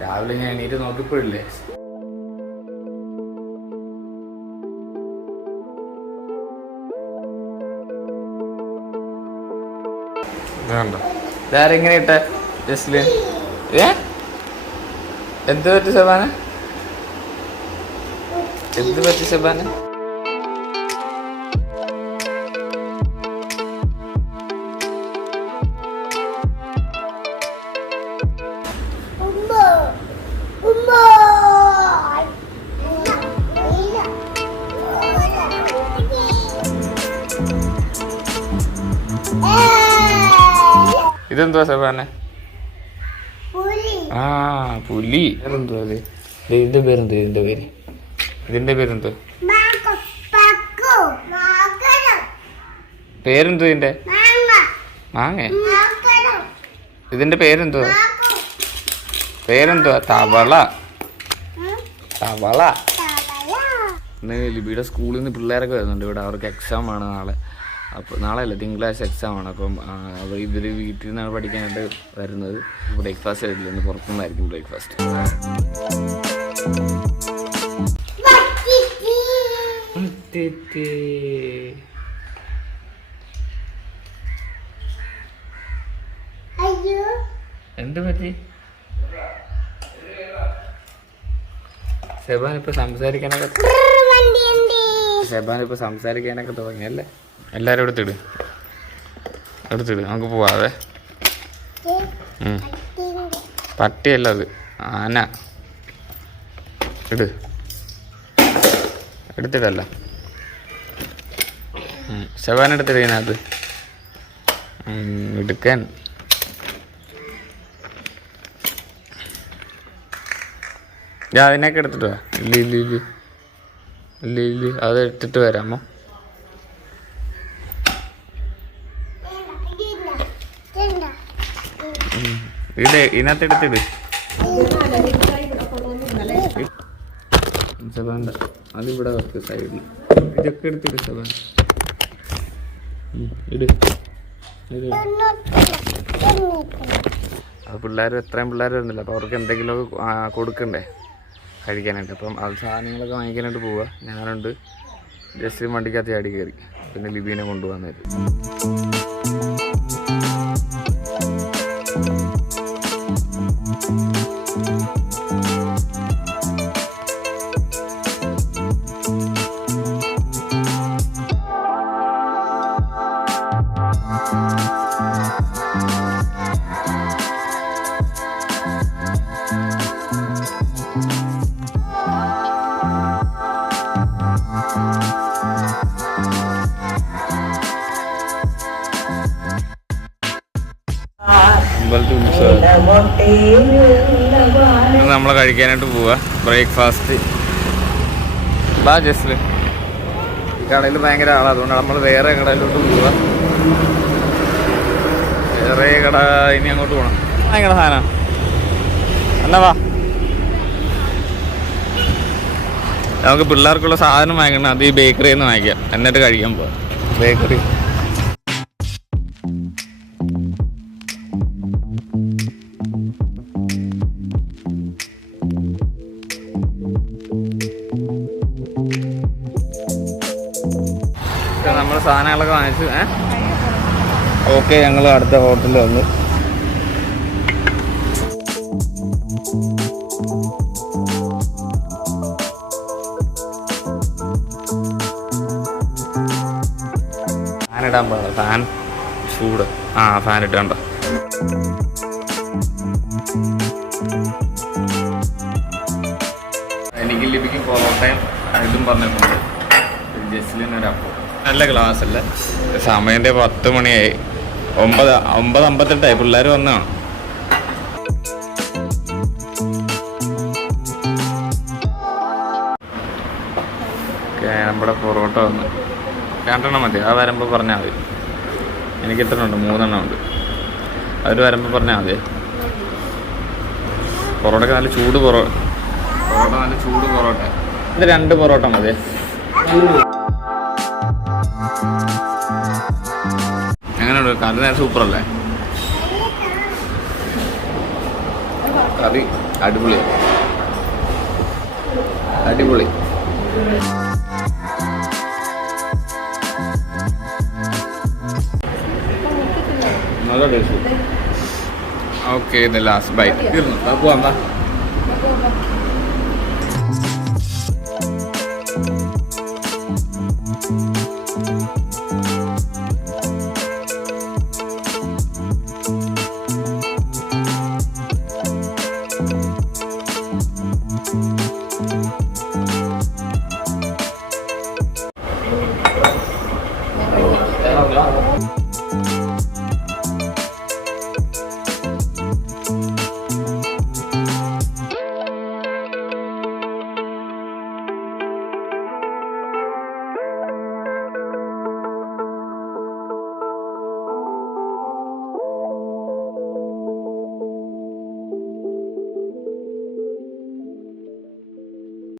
രാവിലെ ഞാൻ എണീറ്റ് നോക്കിപ്പോഴില്ലേ ഇതാരെങ്ങനെ ഇട്ട ജസ്റ്റില് എന്ത് പറ്റി ശബാന എന്ത് പറ്റി ശബാന ഇതെന്തുവാ ശബാന ആ പുലി അതെന്തുവാ അത് ഇതിന്റെ പേരെന്തോ ഇതിന്റെ പേരെന്തോ പേരെന്തോ ഇതിന്റെ മാങ്ങ ഇതിന്റെ പേരെന്തുവാ തവള ഇന്ന് ലിബിയുടെ സ്കൂളിൽ നിന്ന് പിള്ളേരൊക്കെ വരുന്നുണ്ട് ഇവിടെ. അവർക്ക് എക്സാം ആണ് നാളെ. അപ്പോൾ നാളെ അല്ല, തിങ്കളാഴ്ച എക്സാം ആണ്. അപ്പം അവർ ഇവർ വീട്ടിൽ നിന്നാണ് പഠിക്കാനായിട്ട് വരുന്നത്. ബ്രേക്ക്ഫാസ്റ്റ് ആയിട്ടില്ല, ഇന്ന് പുറത്തുനിന്നായിരിക്കും ബ്രേക്ക്ഫാസ്റ്റ്. എന്ത് പറ്റി? സെബാൻ ഇപ്പൊ സംസാരിക്കാനൊക്കെ തുടങ്ങിയല്ലേ? എല്ലാരും എടുത്തിട് നമുക്ക് പോവാതെ. പട്ടിയല്ല അത്, ആന. എടുത്തിടല്ല. സെബാൻ എടുത്തിടത് എടുക്കാൻ. ഞാൻ അതിനൊക്കെ എടുത്തിട്ട് വാ. ഇല്ല അത് എടുത്തിട്ട് വരാമോ? ഇതിനകത്ത് എടുത്തിട്. സബാണ്ട അതിവിടെ വെക്ക് സൈഡിൽ. ഇതൊക്കെ എടുത്തിട് സബാൻ. അത് പിള്ളേർ എത്രയും പിള്ളേർ വരുന്നില്ല, അപ്പോൾ അവർക്ക് എന്തെങ്കിലുമൊക്കെ കൊടുക്കണ്ടേ കഴിക്കാനായിട്ട്. അപ്പം അത് സാധനങ്ങളൊക്കെ വാങ്ങിക്കാനായിട്ട് പോവുക. ഞാനുണ്ട്, ജസ്റ്റ് വണ്ടിക്കകത്ത് ചാടി കയറി. പിന്നെ ലിബീനെ കൊണ്ടുപോകാനായിട്ട്. നമ്മളെ കഴിക്കാനായിട്ട് പോവാ ബ്രേക്ക്ഫാസ്റ്റ്. ബാ ജസ്റ്റ്. ഈ കടയിൽ ഭയങ്കര ആളാണ്, അതുകൊണ്ട് നമ്മൾ വേറെ കടയിലോട്ട് പോവാ. വേറെ കട ഇനി അങ്ങോട്ട് പോകണം. ഭയങ്കര സാധനം എന്നാ. വാ, നമുക്ക് പിള്ളേർക്കുള്ള സാധനം വാങ്ങിക്കണം. അത് ഈ ബേക്കറിയിൽ നിന്ന് വാങ്ങിക്കാം, എന്നിട്ട് കഴിക്കാൻ പോവാം. ബേക്കറി നമ്മൾ സാധനങ്ങളൊക്കെ വാങ്ങിച്ചു. ഓക്കെ, ഞങ്ങൾ അടുത്ത ഹോട്ടലിൽ വന്നു. ഫാനിടാൻ പാടില്ല, ഫാൻ ചൂട്. ഫാൻ ഇട്ടണ്ട. എനിക്ക് ലിപിക്കും പൊറോട്ടയും ഇതും പറഞ്ഞിട്ടുണ്ട്. ജസ്ലിനൊരപ്പം. നല്ല ക്ലാസ് അല്ലേ? സമയം 10 മണിയായി. 9:58 പിള്ളേർ വന്നതാണ്. നമ്മുടെ പൊറോട്ട വന്ന് 2 എണ്ണം മതി. ആ വരുമ്പോൾ പറഞ്ഞാൽ മതി. എനിക്ക് എത്ര ഉണ്ട്? 3 എണ്ണം ഉണ്ട്. അവർ വരുമ്പോൾ പറഞ്ഞാൽ മതി. പൊറോട്ടയ്ക്ക് നല്ല ചൂട് പൊറോട്ട. ഇത് 2 പൊറോട്ട മതി. എങ്ങനെയുണ്ട്? കറി നേരം സൂപ്പറല്ലേ? കറി അടിപൊളി അടിപൊളി. നല്ല ടേസ്റ്റ്. ഓക്കെ, ലാസ്റ്റ് ബൈറ്റ് പോവാം.